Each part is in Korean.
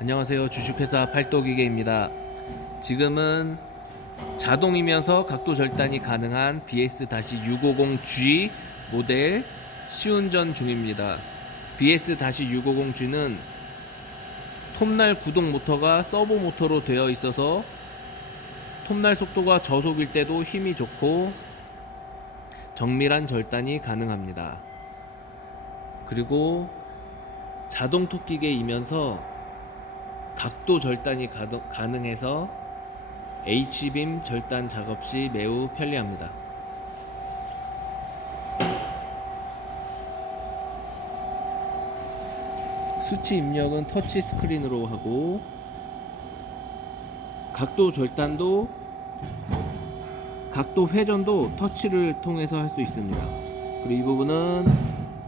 안녕하세요. 주식회사 팔도기계입니다. 지금은 자동이면서 각도 절단이 가능한 BS-650G 모델 시운전 중입니다. BS-650G는 톱날 구동 모터가 서보 모터로 되어 있어서 톱날 속도가 저속일 때도 힘이 좋고 정밀한 절단이 가능합니다. 그리고 자동 토끼계이면서 각도 절단이 가도- 가능해서 H빔 절단 작업 시 매우 편리합니다. 수치 입력은 터치 스크린으로 하고 각도 절단도 각도 회전도 터치를 통해서 할 수 있습니다. 그리고 이 부분은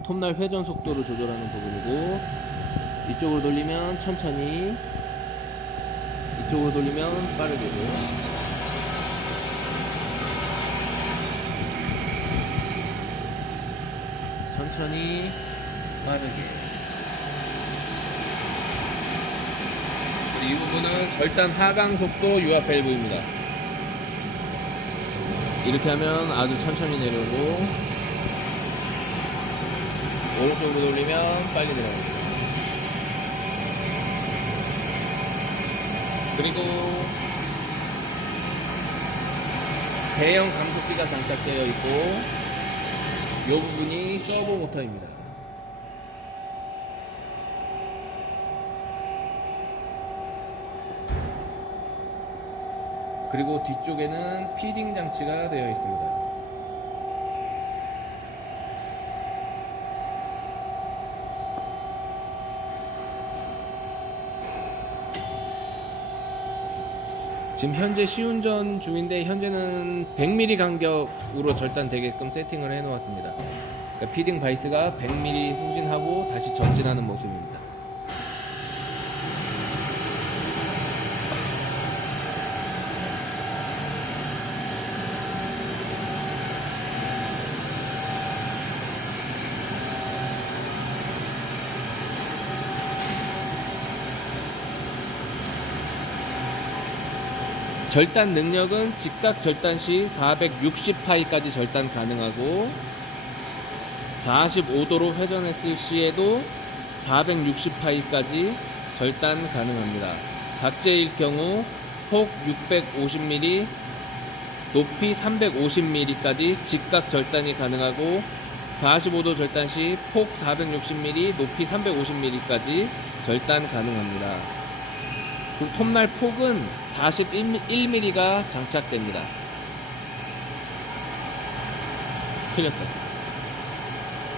톱날 회전 속도를 조절하는 부분이고 이쪽으로 돌리면 천천히 이쪽으로 돌리면 빠르게고요. 천천히 빠르게 이 부분은 절단 하강 속도 유압 밸브입니다. 이렇게 하면 아주 천천히 내려오고 오른쪽으로 돌리면 빨리 내려옵니다. 그리고 대형 감속기가 장착되어 있고 이 부분이 서버 모터입니다. 그리고 뒤쪽에는 피딩 장치가 되어 있습니다. 지금 현재 시운전 중인데 현재는 100mm 간격으로 절단되게끔 세팅을 해 놓았습니다. 그러니까 피딩 바이스가 100mm 후진하고 다시 전진하는 모습입니다. 절단 능력은 직각 절단 시 460파이까지 절단 가능하고 45도로 회전했을 시에도 460파이까지 절단 가능합니다. 각재일 경우 폭 650mm, 높이 350mm까지 직각 절단이 가능하고 45도 절단 시 폭 460mm, 높이 350mm까지 절단 가능합니다. 그 톱날 폭은 41mm가 장착됩니다. 틀렸다.